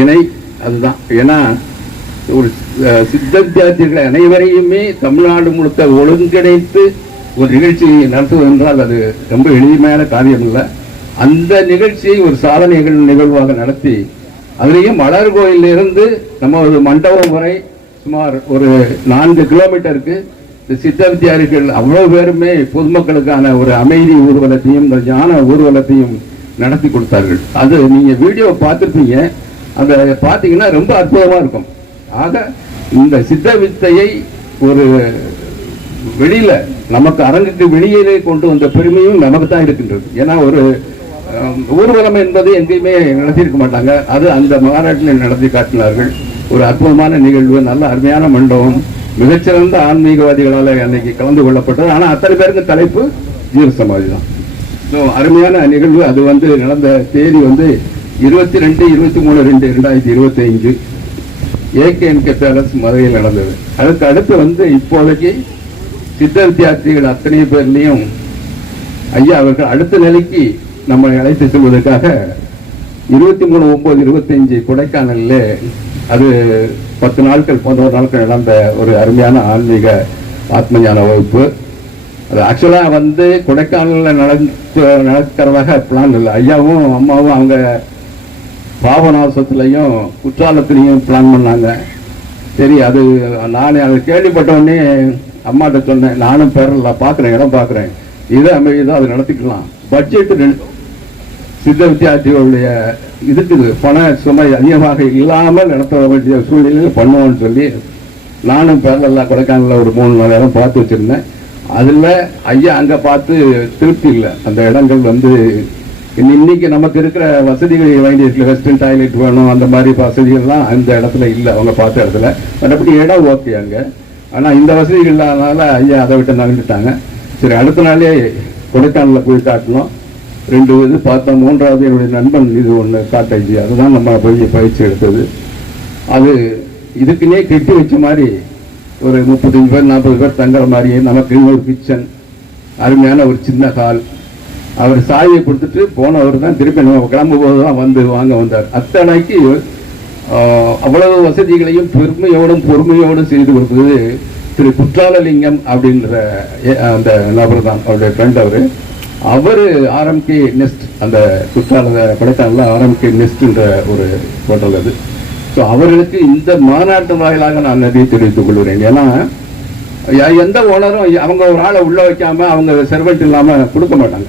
இணை அதுதான். ஏன்னா ஒரு அஹ், அனைவரையுமே தமிழ்நாடு முழுக்க ஒழுங்கிணைத்து ஒரு நிகழ்ச்சியை நடத்துவது என்றால் அது ரொம்ப எளிமையான காரியம் இல்லை அந்த நிகழ்ச்சியை ஒரு சாதனைகள் நிகழ்வாக நடத்தி அதுலேயும் மலர் கோயிலிருந்து நம்ம ஒரு மண்டபம் வரை சுமார் ஒரு நான்கு கிலோமீட்டருக்கு இந்த சித்த வித்தியாரிகள் அவ்வளவு பேருமே பொதுமக்களுக்கான ஒரு அமைதி ஊர்வலத்தையும் இந்த ஞான ஊர்வலத்தையும் நடத்தி கொடுத்தார்கள். அது நீங்க வீடியோ பார்த்துருப்பீங்க. அந்த பார்த்தீங்கன்னா ரொம்ப அற்புதமாக இருக்கும். ஆக இந்த சித்த வித்தையை ஒரு வெளியில் நமக்கு அரங்குக்கு வெளியிலே கொண்டு வந்த பெருமையும் நமக்கு தான் இருக்கின்றது. ஏன்னா ஒரு ஊர்வலம் என்பது எங்கேயுமே நடத்தியிருக்க மாட்டாங்க. அது அந்த மாநாட்டில் நடத்தி காட்டினார்கள். ஒரு அற்புதமான நிகழ்வு நல்ல அருமையான மண்டபம் மிகச்சிறந்த ஆன்மீகவாதிகளால் அன்னைக்கு கலந்து கொள்ளப்பட்டது. ஆனால் அத்தனை பேருக்கு தலைப்பு ஜீவ சமாதி தான் ஸோ அருமையான நிகழ்வு. அது வந்து நடந்த தேதி வந்து இருபத்தி ரெண்டு இருபத்தி மூணு ரெண்டு ரெண்டாயிரத்தி இருபத்தி ஐந்து ஏகேஎன்கே பேலஸ் மதுரையில் நடந்தது. அதுக்கு அடுத்து வந்து இப்போதைக்கு சித்த வித்தியார்த்திகள் அத்தனை பேர்லையும் ஐயா அவர்கள் அடுத்த நிலைக்கு நம்மளை அழைத்து செல்வதற்காக இருபத்தி மூணு ஒன்பது இருபத்தஞ்சு கொடைக்கானல்ல அது பத்து நாட்கள் பதினோரு நாட்கள் நடந்த ஒரு அருமையான ஆன்மீக ஆத்ம ஞான வகுப்பு. அது ஆக்சுவலாக வந்து கொடைக்கானலில் நடக்க நடக்கிறதாக பிளான் இல்லை. ஐயாவும் அம்மாவும் அவங்க பாபநாசத்துலையும் குற்றாலத்துலையும் பிளான் பண்ணாங்க. சரி அது நானே அதை கேள்விப்பட்டவொடனே அம்மாட்ட சொன்னேன் நானும் பேரல பார்க்குறேன் இடம் பார்க்குறேன் இதே அமைதியாக அதை நடத்திக்கலாம். பட்ஜெட் சித்த வித்தியார்த்திகளுடைய இதுக்கு பண சுமை அதிகமாக இல்லாமல் நடத்த வேண்டிய சூழ்நிலையில் பண்ணுவோம்னு சொல்லி நானும் பேரலா கொடைக்கானலில் ஒரு மூணு நாலு இடம் பார்த்து வச்சுருந்தேன். அதில் ஐயா அங்கே பார்த்து திருப்தி இல்லை. அந்த இடங்கள் வந்து இன்னைக்கு நமக்கு இருக்கிற வசதிகள் வேண்டிய வெஸ்டர்ன் டாய்லெட் வேணும் அந்த மாதிரி வசதிகள்லாம் அந்த இடத்துல இல்லை. அவங்க பார்த்த இடத்துல. மற்றபடி இடம் ஓகே அங்கே. ஆனால் இந்த வசதிகள் இல்லாதனால ஐயா அதை விட்டு நகர்ந்துட்டாங்க. சரி அடுத்த நாளே கொடைக்கானலில் போய் காட்டணும். ரெண்டு இது பார்த்தோம். மூன்றாவது என்னுடைய நண்பன் இது ஒன்று காட்டாச்சு அதுதான் நம்ம போய் பயிற்சி எடுத்தது. அது இதுக்குன்னே கெட்டி வச்ச மாதிரி ஒரு முப்பத்தஞ்சு பேர் நாற்பது பேர் தங்குற மாதிரி நமக்கு ஒரு கிச்சன் அருமையான ஒரு சின்ன ஹால் அவர் சாவியை கொடுத்துட்டு போனவர் தான் திருப்பி நம்ம கிளம்பும்போது தான் வந்து வாங்க வந்தார். அத்தனைக்கு அவ்வளவு வசதிகளையும் பெருமையோடும் பொறுமையோடும் செய்து கொடுத்தது திரு குற்றாலலிங்கம் அப்படின்ற அந்த நபர் தான் அவருடைய ஃப்ரெண்ட் அவர். அவர் ஆர்எம்கே நெஸ்ட் அந்த குற்றால கொடைக்கானல ஆர்எம்கே நெஸ்ட்ன்ற ஒரு ஹோட்டல் அது. ஸோ அவர்களுக்கு இந்த மாநாட்டு வாயிலாக நான் நன்றி தெரிவித்துக் கொள்கிறேன். ஏன்னா எந்த ஓனரும் அவங்க ஒரு ஆளை உள்ள வைக்காமல் அவங்க செர்வெண்ட் இல்லாமல் கொடுக்க மாட்டாங்க.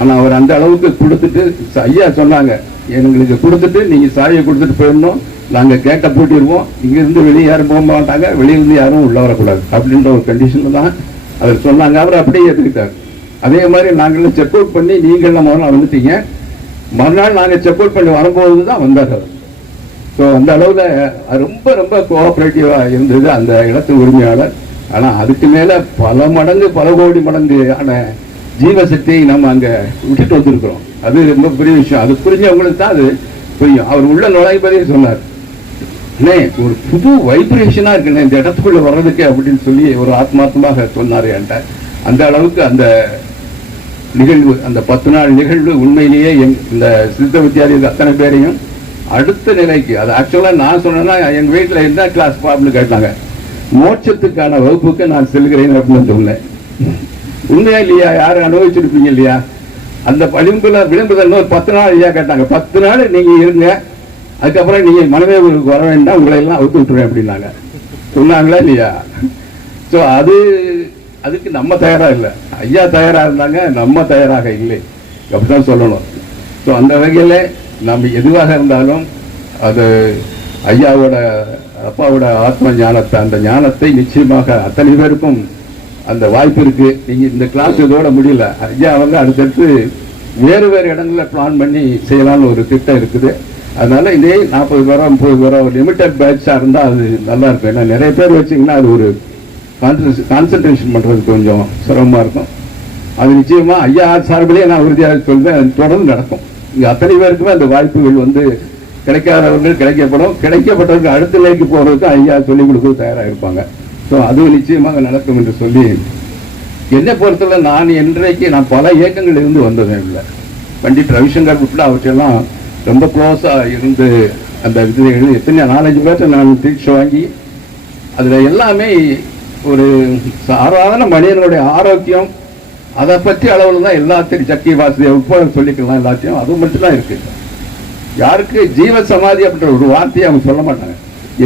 ஆனால் அவர் அந்த அளவுக்கு கொடுத்துட்டு ஐயா சொன்னாங்க எங்களுக்கு கொடுத்துட்டு நீங்கள் சாவியை கொடுத்துட்டு போயிடணும். நாங்கள் கேட்ட பூட்டிடுவோம். இங்கேருந்து வெளியே யாரும் போக மாட்டாங்க. வெளியிலேருந்து யாரும் உள்ள வரக்கூடாது. அப்படின்ற ஒரு கண்டிஷனில் தான் அவர் சொன்னாங்க. அவர் அப்படியே ஏற்றுக்கிட்டார் அதே மாதிரி நாங்களும் செக் அவுட் பண்ணி நீங்களும் முதல்ல வந்துட்டீங்க. மறுநாள் நாங்கள் செக் அவுட் பண்ணி வரும்போது தான் வந்தார் அவர். ஸோ அந்த அளவில் ரொம்ப ரொம்ப கோஆப்ரேட்டிவாக இருந்தது அந்த இடத்து உரிமையாளர். ஆனால் அதுக்கு மேலே பல மடங்கு பல கோடி மடங்கு ஆன ஜீவசக்தியை நம்ம அங்கே விட்டுட்டு வந்திருக்கிறோம். அது ரொம்ப பெரிய விஷயம். அது புரிஞ்சவங்களுக்கு தான் அது புரியும். அவர் உள்ள நுழைப்பதே சொன்னார். அண்ணே ஒரு புது வைப்ரேஷனாக இருக்குண்ணே இந்த இடத்துக்குள்ள வர்றதுக்கு அப்படின்னு சொல்லி ஒரு ஆத்மார்த்தமாக சொன்னார் என்கிட்ட. அந்த அளவுக்கு அந்த நிகழ்வு அந்த பத்து நாள் நிகழ்வு உண்மையிலேயே எங் இந்த சித்த வித்தியாலயத்து அத்தனை பேரையும் அடுத்த நிலைக்கு அது ஆக்சுவலாக நான் சொன்னேன்னா என் வீட்டில் என்ன கிளாஸ் பாப்னு கேட்டாங்க. மோட்சத்துக்கான வகுப்புக்கு நான் செல்கிறேன் அப்படின்னு சொன்னேன். உண்மையா இல்லையா? யாரும் அனுபவிச்சிருப்பீங்க இல்லையா? அந்த விளிம்புல விளிம்புதல் ஒரு பத்து நாள் ஐயா கேட்டாங்க. பத்து நாள் நீங்க இருங்க. அதுக்கப்புறம் நீங்க உங்களுக்கு வர வேண்டாம். உங்களை எல்லாம் அவுத்து விட்டுருவேன் அப்படின்னாங்க. சொன்னாங்களா இல்லையா? ஸோ அது அதுக்கு நம்ம தயாரா இல்லை. ஐயா தயாரா இருந்தாங்க. நம்ம தயாராக இல்லை. அப்படிதான் சொல்லணும். ஸோ அந்த வகையில் நம்ம எதுவாக இருந்தாலும் அது ஐயாவோட அப்பாவோட ஆத்ம ஞானத்தை அந்த ஞானத்தை நிச்சயமாக அத்தனை பேருக்கும் அந்த வாய்ப்பு இருக்கு. நீங்க இந்த கிளாஸ் இதோட முடியல. ஐயா வந்து அடுத்தடுத்து வேறு வேறு இடங்களில் பிளான் பண்ணி செய்யலாம்னு ஒரு திட்டம் இருக்குது. அதனால இதே நாற்பது பேரோ முப்பது பேரோ லிமிட்டட் பேட்சாக இருந்தால் அது நல்லா இருக்கும். ஏன்னா நிறைய பேர் வச்சிங்கன்னா அது ஒரு கான்சன்ட்ரேஷன் பண்ணுறது கொஞ்சம் சிரமமாக இருக்கும். அது நிச்சயமாக ஐயா சார்பிலே நான் உறுதியாக சொல்வேன். தொடர்ந்து நடக்கும். இங்கே அத்தனை பேருக்குமே அந்த வாய்ப்புகள் வந்து கிடைக்காதவர்கள் கிடைக்கப்படும். கிடைக்கப்பட்டவர்கள் அடுத்த நிலைக்கு போகிறதுக்கு ஐயா சொல்லிக் கொடுக்க தயாராக இருப்பாங்க. ஸோ அது நிச்சயமாக நடக்கும் என்று சொல்லி என்னை பொறுத்தவரை நான் என்றைக்கு நான் பல இயக்கங்கள் இருந்து வந்ததே இல்லை. பண்டிட் ரவிசங்கர் உட்பட அவற்றையெல்லாம் ரொம்ப க்ளோஸாக இருந்து அந்த இது எழுதி எத்தனை நாலஞ்சு பேர்ட்ட நான் தீட்சை வாங்கி அதில் எல்லாமே ஒரு சாதாரண மனிதனுடைய ஆரோக்கியம் அதை பற்றி அளவில் தான் எல்லாத்தையும் சக்கி வாசுதேவ் இப்போ சொல்லிக்கலாம் எல்லாத்தையும் அது மட்டும்தான் இருக்குது யாருக்கு ஜீவ சமாதி அப்படின்ற ஒரு வார்த்தையை அவங்க சொல்ல மாட்டாங்க.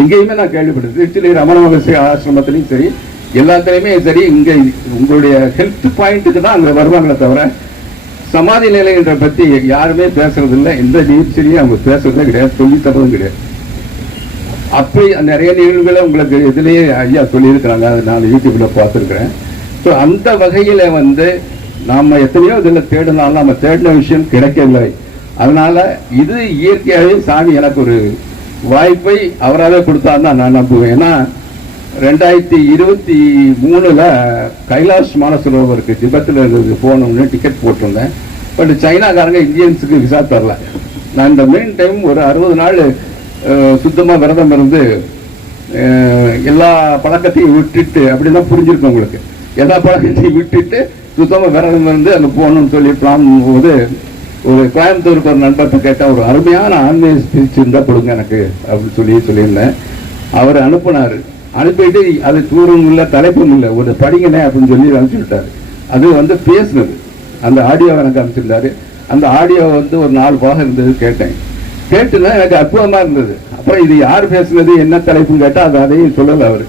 எங்கேயுமே நான் கேள்விப்பட்டது. திருச்சியில் ரமண மகர்ஷி ஆசிரமத்திலையும் சரி எல்லாத்துலேயுமே சரி இங்கே உங்களுடைய ஹெல்த் பாயிண்ட்டுக்கு தான் அங்கே வருவாங்களே தவிர சமாதி நிலையன்ற பற்றி யாருமே பேசுறது இல்லை எந்த நிகழ்ச்சியிலையும் அவங்க பேசுறதே கிடையாது சொல்லி தரதும் கிடையாது. அப்படி நிறைய நிகழ்வுகளை உங்களுக்கு இதுலேயே ஐயா சொல்லியிருக்கிறாங்க அதை நான் யூடியூப்ல பார்த்துருக்குறேன். ஸோ அந்த வகையில வந்து நாம எத்தனையோ இதில் தேடினாலும் நம்ம தேடின விஷயம் கிடைக்கவில்லை. அதனால இது இயற்கையாகவே சாமி எனக்கு ஒரு வாய்ப்பை அவராகவே கொடுத்தாருன்னு தான் நான் நம்புவேன். ஏன்னா ரெண்டாயிரத்தி இருபத்தி மூணுல கைலாஷ் மானசரோவருக்கு திபத்தில் இருந்தது போகணும்னு டிக்கெட் போட்டிருந்தேன். பட் சைனாக்காரங்க இந்தியன்ஸுக்கு விசா தரல. நான் இந்த மெயின் டைம் ஒரு அறுபது நாள் சுத்தமாக விரதம் இருந்து எல்லா பழக்கத்தையும் விட்டுட்டு அப்படிதான் புரிஞ்சிருக்கு உங்களுக்கு. எல்லா பழக்கத்தையும் விட்டுட்டு சுத்தமாக விரதம் இருந்து அங்கே போகணும்னு சொல்லி பிளான் போது ஒரு கோயம்புத்தூருக்கு ஒரு நண்பர்கிட்ட கேட்டால் ஒரு அருமையான ஆன்மீக ஸ்பீச் இருந்தால் கொடுங்க எனக்கு அப்படின்னு சொல்லி சொல்லியிருந்தேன். அவர் அனுப்புனார். அனுப்பிட்டு அது தூரம் இல்லை தலைப்பும் இல்லை ஒரு படிங்கனே அப்படின்னு சொல்லி அனுப்பிச்சு விட்டாரு அது வந்து பேசுனது. அந்த ஆடியோ எனக்கு அனுப்பிச்சிருந்தாரு. அந்த ஆடியோ வந்து ஒரு நாலு பாகம் இருந்தது கேட்டேன். கேட்டுனா எனக்கு அற்புதமாக இருந்தது. அப்புறம் இது யார் பேசுனது என்ன தலைப்புன்னு கேட்டால் அது அதையும் சொல்லலை அவர்.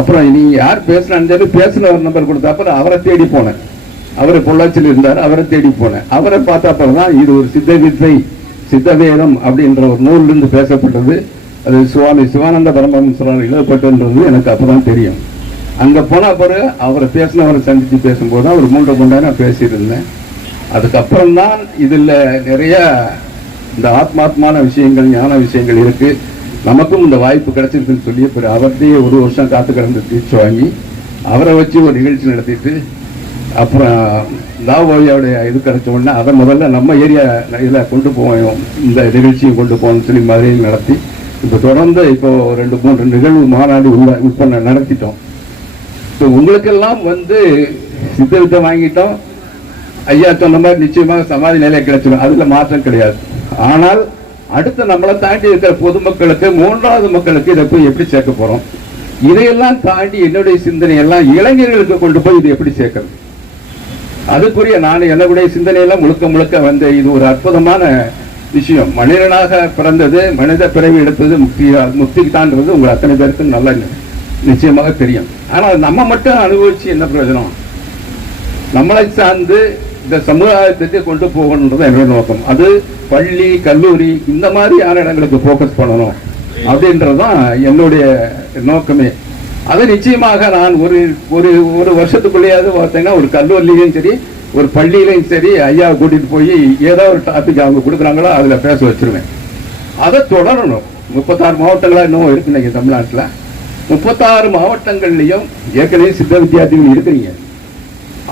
அப்புறம் நீ யார் பேசுனான்னு சொல்லி ஒரு நம்பர் கொடுத்த அப்புறம் அவரை தேடி போனேன். அவர் பொள்ளாச்சியில் இருந்தார் அவரை தேடி போனேன். அவரை பார்த்தா தான் இது ஒரு சித்த வித்தை சித்தவேதம் அப்படின்ற ஒரு நூலிருந்து பேசப்பட்டது. அது சுவாமி சிவானந்த பரமஹம்சரால் எழுதப்பட்டதுன்றது எனக்கு அப்பதான் தெரியும். அங்கே போன பிறகு அவரை பேசினவரை சந்தித்து பேசும்போது தான் ஒரு மூன்று மணி நேரம் பேசியிருந்தேன். அதுக்கப்புறம் தான் இதில் நிறைய இந்த ஆத்மாத்மான விஷயங்கள் ஞான விஷயங்கள் இருக்குது நமக்கும் இந்த வாய்ப்பு கிடைச்சிருக்குன்னு சொல்லி பிறகு அவர்கிட்டயே ஒரு வருஷம் காத்து கிடந்து தீட்சை வாங்கி அவரை வச்சு ஒரு நிகழ்ச்சி நடத்திட்டு அப்புறம் தாவோயாவுடைய இது கிடைச்ச உடனே அதை முதல்ல நம்ம ஏரியா இதில் கொண்டு போவோம். இந்த நிகழ்ச்சியை கொண்டு போகணும்னு சொல்லி மதுரையில் நடத்தி இப்போ தொடர்ந்து இப்போ ரெண்டு மூன்று நிகழ்வு மாநாடு உள்ள இப்போ நடத்திட்டோம். ஸோ உங்களுக்கெல்லாம் வந்து சித்த வித்தை வாங்கிட்டோம். ஐயா சொன்ன மாதிரி நிச்சயமாக சமாதி நிலையை கிடைச்சிடும். அதில் மாற்றம் கிடையாது. ஆனால் அடுத்து நம்மளை தாண்டி இருக்கிற பொதுமக்களுக்கு மூன்றாவது மக்களுக்கு இதை போய் எப்படி சேர்க்க போகிறோம் இதையெல்லாம் தாண்டி என்னுடைய சிந்தனை எல்லாம் இளைஞர்களுக்கு கொண்டு போய் இது எப்படி சேர்க்கறது? அதுக்குரிய நான் என்னுடைய சிந்தனையெல்லாம் முழுக்க முழுக்க வந்து இது ஒரு அற்புதமான விஷயம். மனிதனாக பிறந்தது மனித பிறவி எடுத்தது முக்தி முக்திக்கு தான்றது உங்கள் அத்தனை பேருக்கு நல்ல நிச்சயமாக தெரியும். ஆனால் நம்ம மட்டும் அனுபவிச்சு என்ன பிரயோஜனம்? நம்மளை சார்ந்து இந்த சமுதாயத்துக்கு கொண்டு போகணுன்றது என்னோட நோக்கம். அது பள்ளி கல்லூரி இந்த மாதிரியான இடங்களுக்கு ஃபோக்கஸ் பண்ணணும் அப்படின்றதான் என்னுடைய நோக்கமே. அது நிச்சயமாக நான் ஒரு ஒரு ஒரு வருஷத்துக்குள்ளேயாவது பார்த்தீங்கன்னா ஒரு கல்லூரிலையும் சரி ஒரு பள்ளியிலையும் சரி ஐயா கூட்டிகிட்டு போய் ஏதோ ஒரு டாபிக் அவங்க கொடுக்குறாங்களோ அதில் பேச வச்சுருவேன். அதை தொடரணும். முப்பத்தாறு மாவட்டங்களாக இன்னும் இருக்கு நீங்கள் தமிழ்நாட்டில். முப்பத்தாறு மாவட்டங்கள்லையும் ஏற்கனவே சித்த வித்தியார்த்திகள் இருக்கிறீங்க.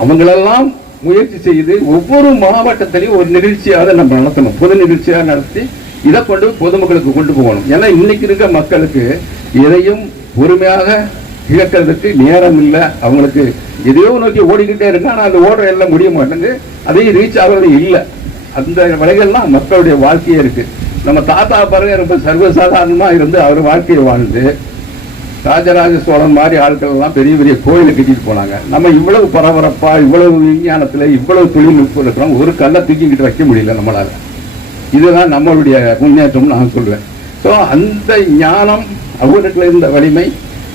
அவங்களெல்லாம் முயற்சி செய்து ஒவ்வொரு மாவட்டத்திலையும் ஒரு நிகழ்ச்சியாக நம்ம நடத்தணும். பொது நிகழ்ச்சியாக நடத்தி இதை கொண்டு பொதுமக்களுக்கு கொண்டு போகணும். ஏன்னா இன்னைக்கு இருக்க மக்களுக்கு எதையும் பொறுமையாக இழக்கிறதுக்கு நேரம் இல்லை அவங்களுக்கு எதையோ நோக்கி ஓடிக்கிட்டே இருக்கு ஆனால் அந்த ஓடுற எல்லாம் முடிய மாட்டேங்குது. அதையும் ரீச் ஆகிறது இல்லை. அந்த வழிகள்லாம் மக்களுடைய வாழ்க்கையே இருக்கு. நம்ம தாத்தா பாருங்க ரொம்ப சர்வசாதாரணமாக இருந்து அவர் வாழ்க்கையை வாழ்ந்து ராஜராஜ சோழன் மாதிரி ஆட்கள் எல்லாம் பெரிய பெரிய கோயிலை கட்டிட்டு போனாங்க. நம்ம இவ்வளவு பரபரப்பா இவ்வளவு விஞ்ஞானத்துல இவ்வளவு தொழில்நுட்பம் இருக்கிறோம். ஒரு கல்லை தூக்கிக்கிட்டு வைக்க முடியல நம்மளால. இதுதான் நம்மளுடைய முன்னேற்றம் நான் சொல்லுவேன் ஸோ அந்த ஞானம் அவர்களுக்குள்ள இருந்த வலிமை.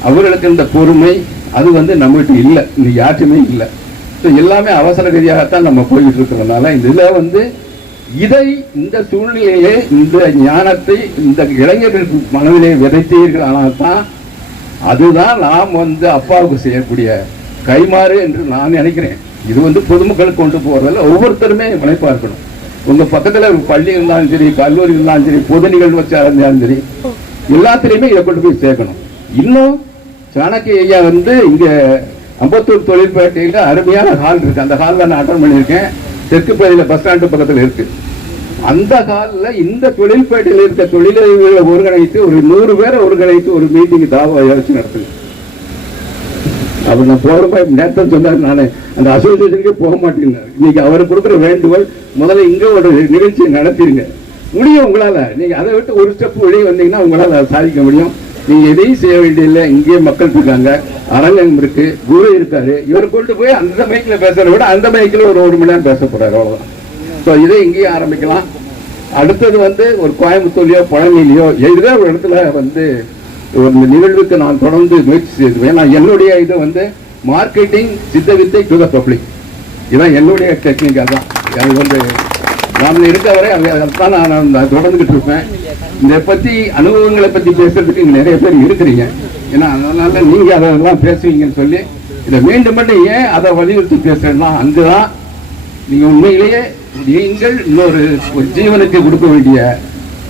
அவர்களுக்கு இந்த பொறுமை அது வந்து நம்மகிட்ட இல்லை. இன்னைக்கு யாருமே இல்லை. ஸோ எல்லாமே அவசர ரீதியாகத்தான் நம்ம போயிட்டு இருக்கிறதுனால இந்த இதில் வந்து இதை இந்த சூழ்நிலையிலே இந்த ஞானத்தை இந்த இளைஞர்களுக்கு மனதிலே விதைத்தீர்கள் ஆனால் தான் அதுதான் நாம் வந்து அப்பாவுக்கு செய்யக்கூடிய கைமாறு என்று நான் நினைக்கிறேன். இது வந்து பொதுமக்களுக்கு கொண்டு போறதில்ல ஒவ்வொருத்தருமே முனைப்பா இருக்கணும். உங்க பக்கத்துல பள்ளி இருந்தாலும் சரி கல்லூரி இருந்தாலும் சரி பொது நிகழ்வு வச்சா இருந்தாலும் சரி எல்லாத்துலேயுமே இதை கொண்டு போய் சேர்க்கணும். இன்னும் சாணக்கிய ஐயா வந்து இங்க அம்பத்தூர் தொழிற்பேட்டையில் அருமையான ஹால் இருக்கு. அந்த ஹால் நான் அட்டன் பண்ணியிருக்கேன். தெற்கு பகுதியில் பஸ் ஸ்டாண்டு பக்கத்தில் இருக்கு. அந்த காலில் இந்த தொழில்பேட்டையில் இருக்க தொழிலதிபர்களை ஒருங்கிணைத்து ஒரு நூறு பேரை ஒருங்கிணைத்து ஒரு மீட்டிங் தாவா வச்சு நடத்துங்க அவர் நான் போகிறப்ப நேரத்தை சொன்னார் நான் அந்த அசோசியேஷனுக்கே போக மாட்டேங்கிறார். இன்னைக்கு அவர் கொடுக்குற வேண்டுகோள் முதல்ல இங்கே ஒரு நிகழ்ச்சியை நடத்திடுங்க முடியும் உங்களால். நீங்கள் அதை விட்டு ஒரு ஸ்டெப் வெளியே வந்தீங்கன்னா உங்களால் சாதிக்க முடியும். நீங்க எதையும் செய்ய வேண்டியதில்லை. இங்கேயே மக்கள் இருக்காங்க. அரங்கம் இருக்கு. குரு இருக்காரு. இவர் கொண்டு போய் அந்த மைக்கில் பேசுறத விட அந்த மைக்கில் ஒரு ஒரு மணி நேரம் பேச போறாரு அவ்வளவுதான். ஸோ இதை இங்கேயே ஆரம்பிக்கலாம். அடுத்தது வந்து ஒரு கோயம்புத்தூர்லையோ பழனிலையோ எதிரோ ஒரு இடத்துல வந்து ஒரு நிகழ்வுக்கு நான் தொடர்ந்து முயற்சி செய்துவேன். ஏன்னா என்னுடைய இது வந்து மார்க்கெட்டிங் சித்த வித்தை டு த பப்ளிக் இதான் என்னுடைய டெக்னிக் அதான். அது வந்து நான் இருக்க வரை அதான் நான் நான் தொடர்ந்துக்கிட்டு இருப்பேன். இதை பத்தி அனுபவங்களை பத்தி பேசுறதுக்கு இங்க நிறைய பேர் இருக்கிறீங்க. ஏன்னா அதனால நீங்க அதெல்லாம் பேசுவீங்கன்னு சொல்லி இதை மீண்டும் மீண்டும் ஏன் அதை வலியுறுத்தி பேசுறேன்னா அங்குதான் நீங்க உண்மையிலேயே நீங்கள் இன்னொரு ஒரு ஜீவனுக்கு கொடுக்க வேண்டிய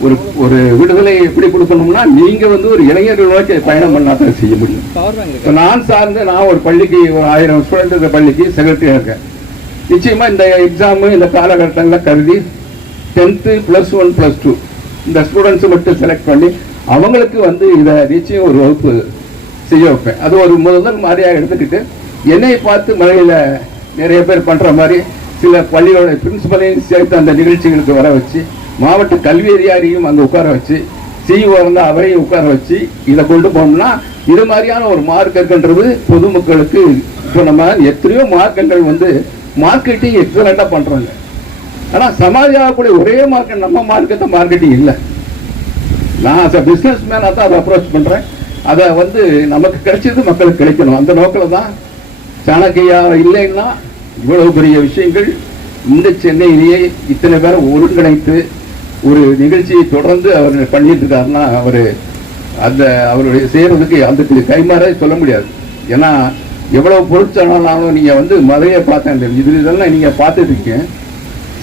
ஒரு ஒரு விடுதலை எப்படி கொடுக்கணும்னா நீங்க வந்து ஒரு இளைஞர்கள் நோக்கி பயணம் பண்ணா தான் செய்ய முடியும். இப்ப நான் சார்ந்து நான் ஒரு பள்ளிக்கு ஒரு ஆயிரம் ஸ்டூடெண்ட் இருக்கிற பள்ளிக்கு செக்ரட்டரியா இருக்கேன். நிச்சயமா இந்த எக்ஸாம் இந்த காலகட்டங்களில் கருதி tenth plus one plus two இந்த ஸ்டூடெண்ட்ஸை மட்டும் செலக்ட் பண்ணி அவங்களுக்கு வந்து இதை நிச்சயம் ஒரு வகுப்பு செய்ய வைப்பேன். அது ஒரு முதல் மாதிரியாக எடுத்துக்கிட்டு என்னை பார்த்து மழையில் நிறைய பேர் பண்ணுற மாதிரி சில பள்ளிகளோட பிரின்சிபலையும் சேர்த்து அந்த நிகழ்ச்சிகளுக்கு வர வச்சு மாவட்ட கல்வி அதிகாரியும் அங்கே உட்கார வச்சு சிஇஓ வந்து அவரையும் உட்கார வச்சு இதை கொண்டு போனோம்னா இது மாதிரியான ஒரு மார்க்கன்றது பொதுமக்களுக்கு இப்போ நம்ம எத்தனையோ மார்க்கங்கள் வந்து மார்க்கெட்டிங் எக்ஸலண்டா ஆனால் ஆனா சமாஜாகக்கூடிய ஒரே மார்க்கெட் நம்ம மார்க்கெட்டை மார்க்கெட்டிங் இல்லை. நான் அஸ் அ பிஸ்னஸ் மேனாக தான் அதை அப்ரோச் பண்ணுறேன் அதை வந்து நமக்கு கிடைச்சது மக்களுக்கு கிடைக்கணும். அந்த நோக்கில் தான் சாணக்கியா இல்லைன்னா இவ்வளவு பெரிய விஷயங்கள் இந்த சென்னையிலேயே இத்தனை பேரை ஒருங்கிணைத்து ஒரு நிகழ்ச்சியை தொடர்ந்து அவர் பண்ணிட்டு இருக்காருன்னா அவர் அந்த அவருடைய செய்கிறதுக்கு அந்த கைமாற சொல்ல முடியாது. ஏன்னா எவ்வளவு பொருட்சனாலும் நீங்கள் வந்து மதுரையை பார்த்தேன் இது இதெல்லாம் நீங்கள் பார்த்துட்டு இருக்கீங்க.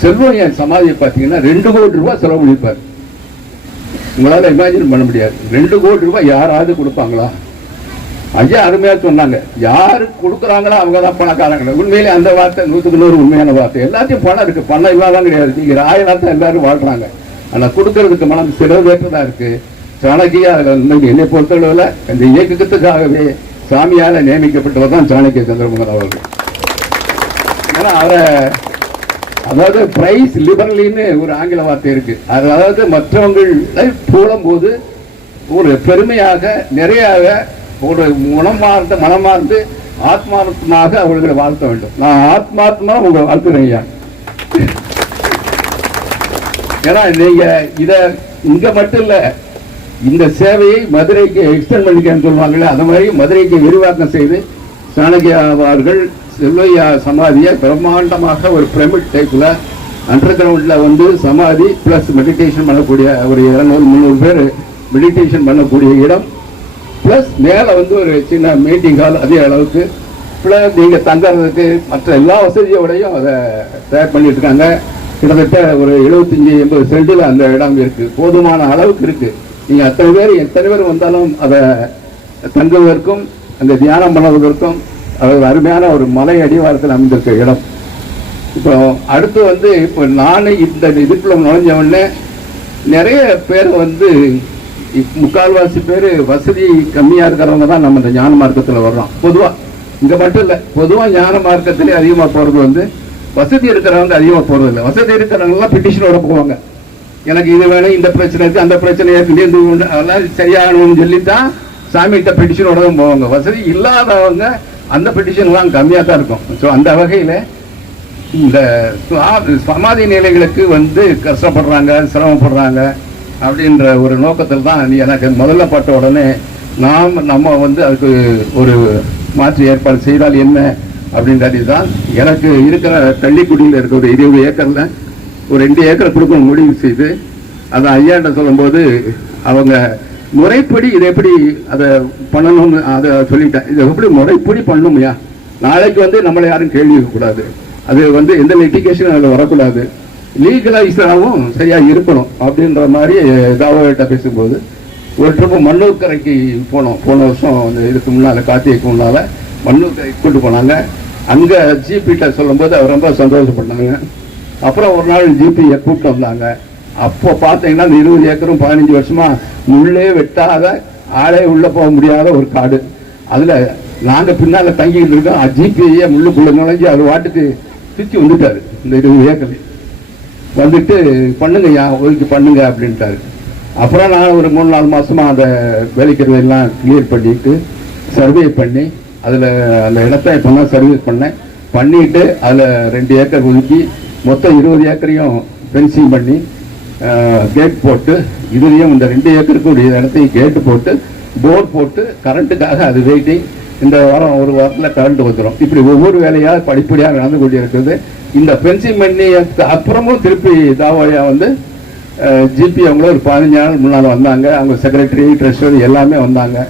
செல்வனியன் சமாதியை பார்த்தீங்கன்னா ரெண்டு கோடி ரூபாய் செலவு முடிப்பார் உங்களால் இமேஜின் பண்ண முடியாது. ரெண்டு கோடி ரூபாய் யாராவது கொடுப்பாங்களா? ஐயா அருமையாக சொன்னாங்க. யாரு கொடுக்குறாங்களோ அவங்க தான் பணக்காரங்க. உண்மையிலே அந்த வார்த்தை நூற்றுக்கு நூறு உண்மையான வார்த்தை. எல்லாத்தையும் பணம் இருக்குது பணம் இல்லாதான் கிடையாது. இங்கே ராயலா தான் எல்லாரும் வாழ்கிறாங்க ஆனால் கொடுக்கறதுக்கு மனம் சிறவேற்றதாக இருக்குது சாணக்கியா அதுல என்னை பொறுத்தளவில் இந்த இயக்கத்துக்காகவே சாமியால் நியமிக்கப்பட்டவர் தான் சாணக்கிய சந்திரமோகன் அவர்கள். ஏன்னா அவரை அதாவது பிரைஸ் லிபரலின்னு ஒரு ஆங்கில வார்த்தை இருக்கு. அதாவது மற்றவங்களை புகழும் போது ஒரு பெருமையாக நிறையாக ஒரு மனமார்ந்த மனமார்ந்து ஆத்மார்த்தமாக அவர்களை வாழ்த்த வேண்டும். நான் ஆத்மார்த்தமாக உங்களை வாழ்த்துறேன் ஐயா. ஏன்னா நீங்க இத இங்க மட்டும் இல்ல இந்த சேவையை மதுரைக்கு எக்ஸ்டெண்ட் பண்ணிக்கன்னு சொல்லுவாங்களே அந்த மாதிரி மதுரைக்கு விரிவாக்கம் செய்து சாணக்கியாவார்கள் செல்வையா சமாதியை பிரம்மாண்டமாக ஒரு பிரமிட் டைப்பில் அண்டர் கிரவுண்டில் வந்து சமாதி ப்ளஸ் மெடிடேஷன் பண்ணக்கூடிய ஒரு இரநூறு முந்நூறு பேர் மெடிடேஷன் பண்ணக்கூடிய இடம். ப்ளஸ் மேலே வந்து ஒரு சின்ன மீட்டிங் ஹால் அதே அளவுக்கு. ப்ளஸ் நீங்கள் தங்கறதுக்கு மற்ற எல்லா வசதியோடையும் அதை தயார் பண்ணிட்டுருக்காங்க. கிட்டத்தட்ட ஒரு எழுபத்தஞ்சி எண்பது சென்டில் அந்த இடம் இருக்குது போதுமான அளவுக்கு இருக்குது நீங்கள் அத்தனை பேர் எத்தனை பேர் வந்தாலும் அதை தங்குவதற்கும் அந்த தியானம் பண்ணுவதற்கும் அது அருமையான ஒரு மலை அடிவாரத்தில் அமைந்திருக்க இடம். இப்போ அடுத்து வந்து இப்போ நானே இந்த இதுக்குள்ள நுழைஞ்ச உடனே நிறைய பேர் வந்து இப்- முக்கால்வாசி பேர் வசதி கம்மியாக இருக்கிறவங்க தான் நம்ம இந்த ஞான மார்க்கத்தில் வர்றோம். பொதுவாக இங்கே மட்டும் இல்லை பொதுவாக ஞான மார்க்கத்திலே அதிகமாக போகிறது வந்து வசதி இருக்கிறவங்க அதிகமாக போகிறது இல்லை. வசதி இருக்கிறவங்கலாம் பிட்டிஷனோட போவாங்க. எனக்கு இது வேணும் இந்த பிரச்சனை இருக்குது அந்த பிரச்சனை இருக்குது அதெல்லாம் சரியாகணும்னு சொல்லி தான் சாமிகிட்ட பெட்டிஷனோடவும் போவாங்க. வசதி இல்லாதவங்க அந்த பெட்டிஷன்லாம் கம்மியாக தான் இருக்கும். ஸோ அந்த வகையில் இந்த சமாதி நிலைகளுக்கு வந்து கஷ்டப்படுறாங்க சிரமப்படுறாங்க அப்படின்ற ஒரு நோக்கத்தில் தான் எனக்கு முதல்ல பட்ட உடனே நாம் நம்ம வந்து அதுக்கு ஒரு மாற்று ஏற்பாடு செய்தால் என்ன அப்படின்றது தான் எனக்கு இருக்கிற தள்ளிக்குடியில் இருக்கிற ஒரு இருபது ஏக்கரில் ஒரு ரெண்டு ஏக்கர் கொடுக்கணும் முடிவு செய்து அதை ஐயாண்ட சொல்லும்போது அவங்க முறைப்படி இதை எப்படி அதை பண்ணணும்னு அதை சொல்லிட்டேன். இதை எப்படி முறைப்படி பண்ணணும்யா? நாளைக்கு வந்து நம்மளை யாரும் கேள்வி கூடாது அது வந்து எந்த லிட்டிகேஷனும் அதில் வரக்கூடாது. லீகலைஸாகவும் சரியாக இருக்கணும் அப்படின்ற மாதிரி தாவகிட்ட பேசும்போது ஒரு ட்ரிப்பு மண்ணூர்கரைக்கு போனோம். போன வருஷம் அந்த இதுக்கு முன்னால் கார்த்திகைக்கு முன்னால் மண்ணூர்கரைக்கு கூப்பிட்டு போனாங்க. அங்கே ஜிபிட்ட சொல்லும்போது அவர் ரொம்ப சந்தோஷப்பட்டாங்க. அப்புறம் ஒரு நாள் ஜிபியை கூப்பிட்டு வந்தாங்க. அப்போ பார்த்தீங்கன்னா அந்த இருபது ஏக்கரும் பதினஞ்சு வருஷமா முள்ளே வெட்டாத ஆளே உள்ளே போக முடியாத ஒரு காடு. அதில் நாங்கள் பின்னால் தங்கிக்கிட்டு இருக்கோம். ஜிபிஐயே முள்ளுக்குள்ள நுழைஞ்சி அது வாட்டுக்கு சுத்தி வந்துட்டார் இந்த இருபது ஏக்கர் வந்துட்டு பண்ணுங்கய்யா ஒதுக்கி பண்ணுங்க அப்படின்ட்டாரு. அப்புறம் நான் ஒரு மூணு நாலு மாதமாக அந்த வேலைக்கிறதெல்லாம் கிளியர் பண்ணிட்டு சர்வே பண்ணி அதில் அந்த இடத்த இப்போ தான் சர்வே பண்ணேன். பண்ணிட்டு அதில் ரெண்டு ஏக்கர் ஒதுக்கி மொத்தம் இருபது ஏக்கரையும் ஃபென்சிங் பண்ணி கேட் போட்டு இதுலேயும் இந்த ரெண்டு ஏக்கருக்கு இடத்தையும் கேட்டு போட்டு போர் போட்டு கரண்ட்டுக்காக அது வெயிட்டிங் இந்த வாரம் ஒரு வாரத்தில் கரண்ட் வந்துடும் இப்படி ஒவ்வொரு வேலையாக படிப்படியாக நடந்து கொண்டிருக்கிறது. இந்த பென்சிங் பண்ணி அப்புறமும் திருப்பி தாவாயா வந்து ஜிபி அவங்கள ஒரு பதினஞ்சு நாள் முன்னால் வந்தாங்க. அவங்க செக்ரட்டரி ட்ரெஷரர் எல்லாமே வந்தாங்க.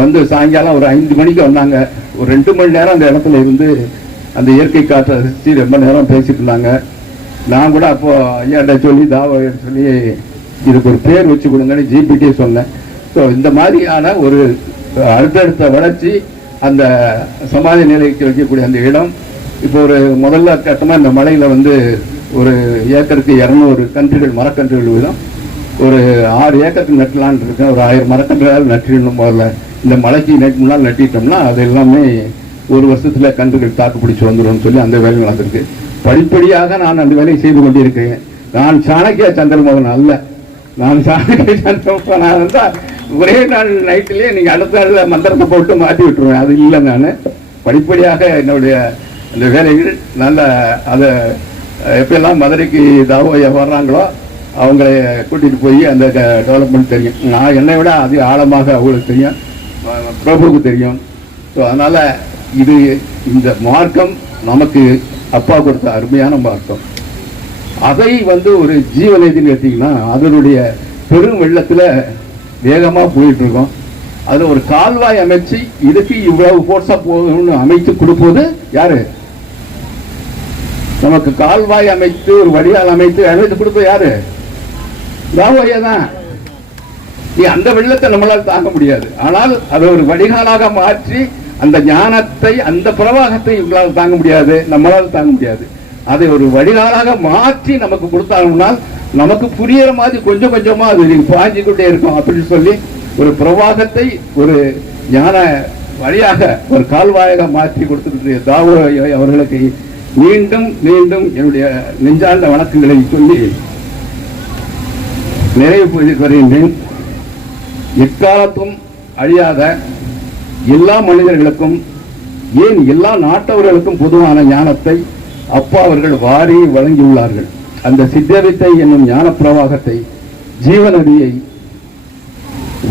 வந்து சாயங்காலம் ஒரு ஐந்து மணிக்கு வந்தாங்க. ஒரு ரெண்டு மணி நேரம் அந்த இடத்துல இருந்து அந்த இயற்கை காற்றை ரசித்து ரொம்ப நேரம் பேசிட்டு இருந்தாங்க. நான் கூட அப்போ ஐயாட்ட சொல்லி தாவா சொல்லி இதுக்கு ஒரு பேர் வச்சு கொடுங்கன்னு ஜிபிடி சொன்னேன். ஸோ இந்த மாதிரியான ஒரு அடுத்தடுத்த வளர்ச்சி அந்த சமாதி நிலைக்கு வைக்கக்கூடிய அந்த இடம் இப்போ ஒரு முதல்ல கட்டமாக இந்த மலையில் வந்து ஒரு ஏக்கருக்கு இரநூறு கன்றுகள் மரக்கன்றுகள் விதம் ஒரு ஆறு ஏக்கருக்கு நட்டலான்னு இருக்கேன். ஒரு ஆயிரம் மரக்கன்றுகள் நட்டிடணும் முதல்ல. இந்த மலைக்கு நெட் முன்னால் நட்டிட்டோம்னா அது எல்லாமே ஒரு வருஷத்தில் கன்றுகள் தாக்கு பிடிச்சி வந்துடும் சொல்லி அந்த வேலை நடந்திருக்கு. படிப்படியாக நான் அந்த வேலையை செய்து கொண்டிருக்கிறேன். நான் சாணக்கிய சந்திரமோகன் அல்ல. நான் சாணக்கிய சந்திரமோகன் நான் இருந்தால் ஒரே நாள் நைட்டிலே நீங்கள் அடுத்த நாளில் மந்திரத்தை போட்டு மாற்றி விட்டுருவேன். அது இல்லை நான். படிப்படியாக என்னுடைய அந்த வேலைகள் நல்ல அதை எப்பெல்லாம் மதுரைக்கு தாவோயா வர்றாங்களோ அவங்களை கூட்டிகிட்டு போய் அந்த டெவலப்மெண்ட் தெரியும். நான் என்னை விட அதிக ஆழமாக அவங்களுக்கு தெரியும். பிரபுவுக்கு தெரியும். ஸோ அதனால் இது இந்த மார்க்கம் நமக்கு அப்பா கொடுத்த அருமையான மார்க்கம். அதை வந்து ஒரு ஜீவநதின்னு எடுத்தீங்கன்னா அதனுடைய பெரும் வெள்ளத்துல வேகமா போயிட்டு இருக்கோம் அதுல ஒரு கால்வாய் அமைச்சு இதுக்கு இவ்வளவு போர்ஸா போகணும்னு அமைத்து கொடுப்பது யாரு? நமக்கு கால்வாய் அமைத்து ஒரு வடிகால் அமைத்து அமைத்து கொடுப்பது யாரு? தாவோயா தான். நீ அந்த வெள்ளத்தை நம்மளால் தாங்க முடியாது. ஆனால் அதை ஒரு வடிகாலாக மாற்றி அந்த ஞானத்தை அந்த பிரவாகத்தை உங்களால் தாங்க முடியாது நம்மளால் தாங்க முடியாது. அதை ஒரு வடிகாலாக மாற்றி நமக்கு கொடுத்தாங்கன்னா நமக்கு புரியற மாதிரி கொஞ்சம் கொஞ்சமா அது பாய்ஞ்சு கொண்டே இருக்கும் அப்படின்னு சொல்லி ஒரு பிரவாகத்தை ஒரு ஞான வழியாக ஒரு கால்வாயாக மாற்றி கொடுத்திருக்கிற தாவோ அவர்களுக்கு மீண்டும் மீண்டும் என்னுடைய நெஞ்சார்ந்த வணக்கங்களை சொல்லி நிறைவு செய்து வருகின்றேன் எக்காலத்தும் அழியாத எல்லா மனிதர்களுக்கும் ஏன் எல்லா நாட்டவர்களுக்கும் பொதுவான ஞானத்தை அப்பா அவர்கள் வாரி வழங்கியுள்ளார்கள். அந்த சித்தவித்தை என்னும் ஞான பிரவாகத்தை ஜீவநதியை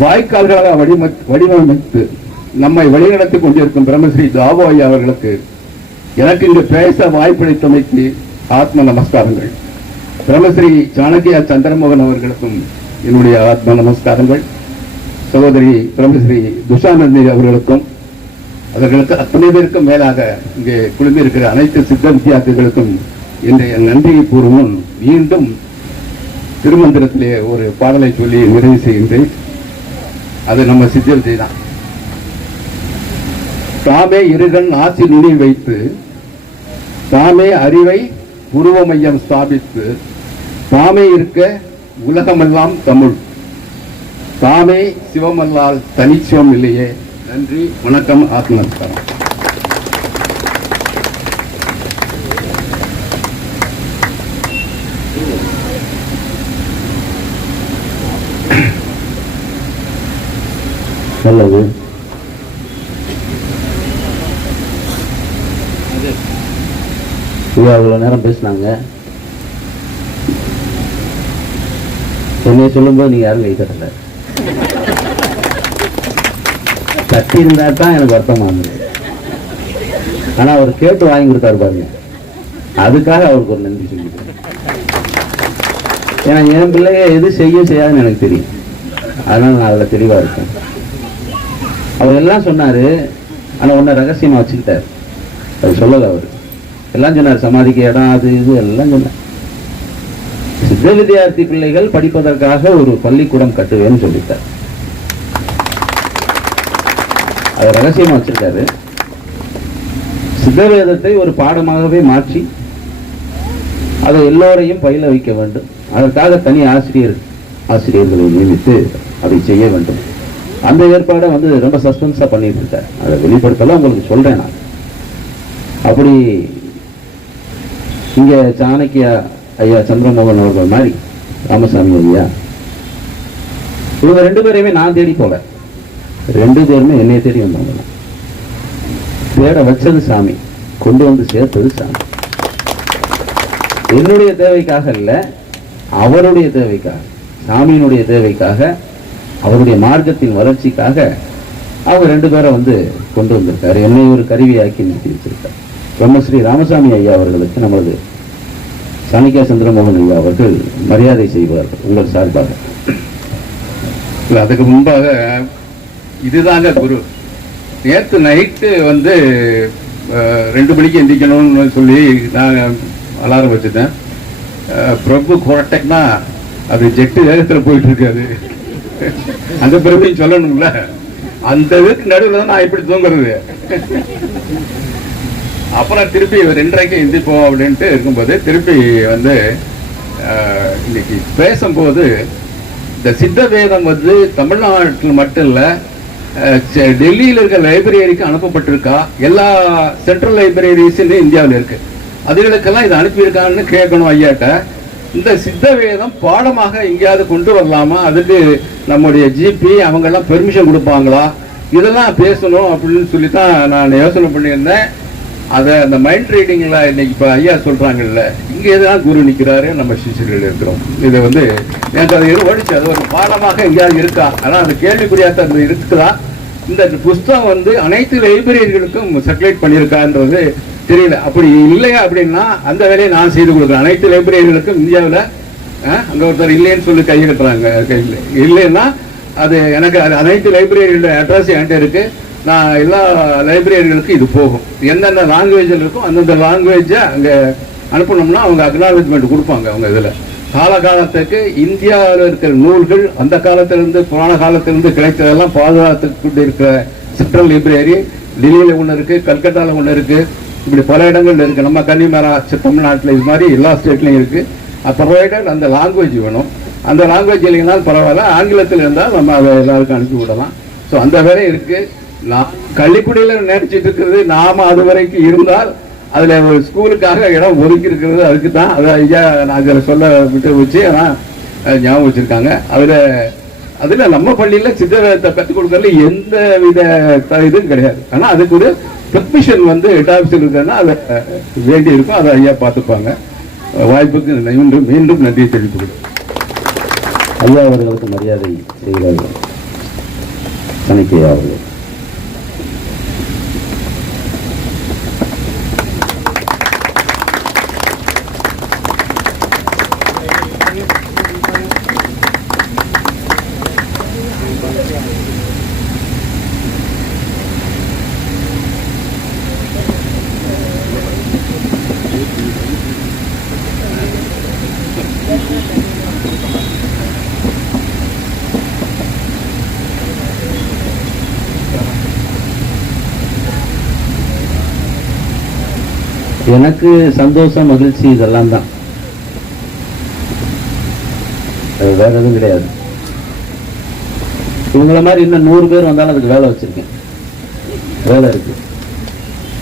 வாய்க்கால்களாக வடிம வடிவமைத்து நம்மை வழிநடத்தி கொண்டிருக்கும் பிரம்மஸ்ரீ தாபோ அவர்களுக்கு எனக்கு இங்கு பேச வாய்ப்பளித்தமைக்கு ஆத்ம நமஸ்காரங்கள். பிரம்மஸ்ரீ சாணக்கியா சந்திரமோகன் அவர்களுக்கும் என்னுடைய ஆத்ம நமஸ்காரங்கள். சகோதரி பிரம்மஸ்ரீ துஷானந்தி அவர்களுக்கும் அவர்களுக்கு அத்தனை பேருக்கும் மேலாக இங்கே குழுமியிருக்கிற அனைத்து சித்த வித்தியார்த்திகளுக்கும் இன்றைய நன்றியை கூறுமுன் மீண்டும் திருமந்திரத்திலே ஒரு பாடலை சொல்லி நிறைவு செய்கின்றேன். அது நம்ம சித்தியத்தை தான். தாமே இருகன் ஆசி நுனி வைத்து தாமே அறிவை உருவ மையம் ஸ்தாபித்து தாமே இருக்க உலகமெல்லாம் தமிழ். தாமே சிவமல்லால் தனிச்சிவம் இல்லையே. நன்றி வணக்கம் ஆத்மஸ்காரம் நல்லது. ஐயா அவ்வளோ நேரம் பேசினாங்க. என்னைய சொல்லும்போது நீங்கள் யாரும் கை தட்டல. கட்டி இருந்தா தான் எனக்கு வருத்தமா இருந்தது. ஆனால் அவர் கேட்டு வாங்கி கொடுத்தாரு பாருங்க. அதுக்காக அவருக்கு ஒரு நன்றி சொல்லிக்கிறேன். ஏன்னா என் பிள்ளைய எது செய்ய செய்யாதுன்னு எனக்கு தெரியும். அதனால நான் அதில் தெளிவாக இருக்கேன். அவர் எல்லாம் சொன்னாரு ஆனா ஒன்றை ரகசியமா வச்சுக்கிட்டார். அது சொல்லல அவர். எல்லாம் சொன்னார் சமாதிக்கு இடம் அது இது எல்லாம் சொன்னார். வித்யார்த்தி பிள்ளைகள் படிப்பதற்காக ஒரு பள்ளிக்கூடம் கட்டுவேன்னு சொல்லிட்டார். அதை ரகசியமா வச்சிருக்காரு. சித்தவேதத்தை ஒரு பாடமாகவே மாற்றி அதை எல்லோரையும் பயில வைக்க வேண்டும். அதற்காக தனி ஆசிரியர் ஆசிரியர்களை நியமித்து அதை செய்ய வேண்டும். அந்த ஏற்பாடை வந்து ரொம்ப சஸ்பென்ஸாக பண்ணிட்டு இருக்கார். அதை வெளிப்படுத்தலாம் உங்களுக்கு சொல்றேன் நான். அப்படி இங்கே சாணக்கியா ஐயா சந்திரமோகன் அவர்கள் மாதிரி ராமசாமி ஐயா. இவங்க ரெண்டு பேரையுமே நான் தேடி போல ரெண்டு பேருமே என்னைய தேடி வந்தாங்க தேட வச்சது சாமி. கொண்டு வந்து சேர்த்தது சாமி. என்னுடைய தேவைக்காக இல்ல அவருடைய தேவைக்காக சாமியினுடைய தேவைக்காக அவருடைய மார்க்கத்தின் வளர்ச்சிக்காக அவங்க ரெண்டு பேரை வந்து கொண்டு வந்திருக்காரு. என்னை ஒரு கருவியாக்கி நிறுத்தி வச்சிருக்காரு. பிரம்மஸ்ரீ ராமசாமி ஐயா அவர்களுக்கு நமது சாணிக்கா சந்திரமோகன் ஐயா அவர்கள் மரியாதை செய்வார்கள் உங்கள் சார்பாக. இல்லை அதுக்கு முன்பாக இதுதாங்க குரு. நேற்று நைட்டு வந்து ரெண்டு மணிக்கு எந்திக்கணும்னு சொல்லி நான் அலாரம் வச்சுட்டேன். பிரபு கோட்டக்னா அது ஜெட்டு வேகத்தில் போயிட்டு இருக்காது. அந்த பிரபையும் சொல்லணும்ல. அந்த இதுக்கு நடுவில் தான் நான் இப்படி தூங்குறது. அப்புறம் திருப்பி ரெண்டரைக்கு எந்திப்போம் அப்படின்ட்டு இருக்கும்போது திருப்பி வந்து இன்னைக்கு பேசும்போது இந்த சித்த வேதம் வந்து தமிழ்நாட்டில் மட்டும் இல்லை டெல்லியில் இருக்க லைப்ரரிக்கு அனுப்பப்பட்டிருக்கா? எல்லா சென்ட்ரல் லைப்ரரிஸுமே இந்தியாவில் இருக்கு. அதுகளுக்கெல்லாம் இது அனுப்பியிருக்கான்னு கேட்கணும் ஐயாட்ட. இந்த சித்த வேதம் பாடமாக எங்கேயாவது கொண்டு வரலாமா? அதுக்கு நம்முடைய ஜிபி அவங்கெல்லாம் பெர்மிஷன் கொடுப்பாங்களா? இதெல்லாம் பேசணும் அப்படின்னு சொல்லி தான் நான் யோசனை பண்ணியிருந்தேன். அதை அந்த மைண்ட் ரீடிங்ல இன்னைக்கு இப்போ ஐயா சொல்கிறாங்கல்ல இங்கே தான் குரு நிற்கிறாரு நம்ம சிஷியர்கள் இருக்கிறோம். இதை வந்து எனக்கு அது ஓடிச்சு அது ஒரு பாடமாக எங்கேயாவது இருக்கா? ஆனால் அந்த கேள்விக்குரியாத்த அந்த இருக்குதா? இந்த புஸ்தகம் வந்து அனைத்து லைப்ரரிகளுக்கும் சர்க்குலேட் பண்ணியிருக்கான்றது தெரியல. அப்படி இல்லையா அப்படின்னா அந்த வேலையை நான் செய்து கொடுக்குறேன். அனைத்து லைப்ரரிகளுக்கும் இந்தியாவில் அங்கே ஒருத்தர் இல்லைன்னு சொல்லி கையெழுத்துறாங்க கையில். இல்லைன்னா அது எனக்கு அது அனைத்து லைப்ரரியோட அட்ரஸ் என்கிட்ட இருக்குது நான் எல்லா லைப்ரரிகளுக்கும் இது போகும். எந்தெந்த லாங்குவேஜில் இருக்கும் அந்தந்த லாங்குவேஜை அங்கே அனுப்பினோம்னா அவங்க அக்னாலஜ்மெண்ட் கொடுப்பாங்க அவங்க இதில். காலகாலத்துக்கு இந்தியாவில் இருக்கிற நூல்கள் அந்த காலத்திலிருந்து புராண காலத்திலிருந்து கிடைத்ததெல்லாம் பாதுகாத்து கொண்டு இருக்கிற சென்ட்ரல் லைப்ரரி டெல்லியில் ஒன்று இருக்குது கல்கட்டாவில் ஒன்று இருக்குது இப்படி பல இடங்கள்ல இருக்குது நம்ம கன்னிமரா தமிழ்நாட்டில் இது மாதிரி எல்லா ஸ்டேட்லையும் இருக்குது ப்ரொவைடட் அந்த லாங்குவேஜ் வேணும். அந்த லாங்குவேஜ் இல்லைனாலும் பரவாயில்ல. ஆங்கிலத்தில் இருந்தால் நம்ம அதை எல்லாருக்கும் அனுப்பி விடலாம். ஸோ அந்த வேலை இருக்குது கள்ளிக்குடியில் நினைச்சிட்டு இருக்கிறது நாம அது வரைக்கும் இருந்தால் அதுல ஒரு ஸ்கூலுக்காக இடம் ஒதுக்கி இருக்கிறது அதுக்கு தான் அதை ஐயா நான் அதில் சொல்ல விட்டு வச்சு ஆனால் ஞாபகம் வச்சிருக்காங்க. அதுல அதுல நம்ம பள்ளியில சித்தத்தை கற்றுக் கொடுக்கறதுல எந்த வித இதுவும் கிடையாது. ஆனா அதுக்கு ஒரு பெர்மிஷன் வந்து ஹெட் ஆஃபீஸில் இருக்குன்னா அதை வேண்டி இருக்கும் அதை ஐயா பார்த்துப்பாங்க. வாய்ப்புக்கு மீண்டும் மீண்டும் நன்றியை தெரிவித்துக்கிறேன் ஐயா அவர்களுக்கு மரியாதை செய்கிறார்கள் கணக்கையா அவர்கள். எனக்கு சந்தோஷம் மகிழ்ச்சி இதெல்லாம் தான். அது வேற எதுவும் கிடையாது. இவங்கள மாதிரி இன்னும் நூறு பேர் வந்தாலும் அதுக்கு வேலை வச்சிருக்கேன். வேலை இருக்கு.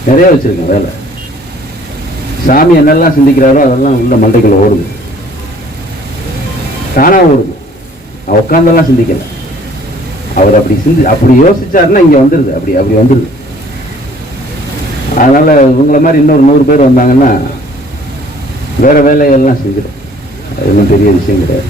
நிறைய வச்சிருக்கேன் வேலை. சாமி என்னெல்லாம் சிந்திக்கிறாரோ அதெல்லாம் உள்ள மண்டைக்குள்ள ஓடுது. தானா ஓடுது. நான் உட்காந்தெல்லாம் சிந்திக்கல. அவர் அப்படி சிந்தி அப்படி யோசிச்சாருன்னா இங்க வந்துருது. அப்படி அப்படி வந்துருது. அதனால இவங்கள மாதிரி இன்னொரு நூறு பேர் வந்தாங்கன்னா வேற வேலையெல்லாம் செஞ்சிடும் அது ஒன்றும் பெரிய விஷயம் கிடையாது.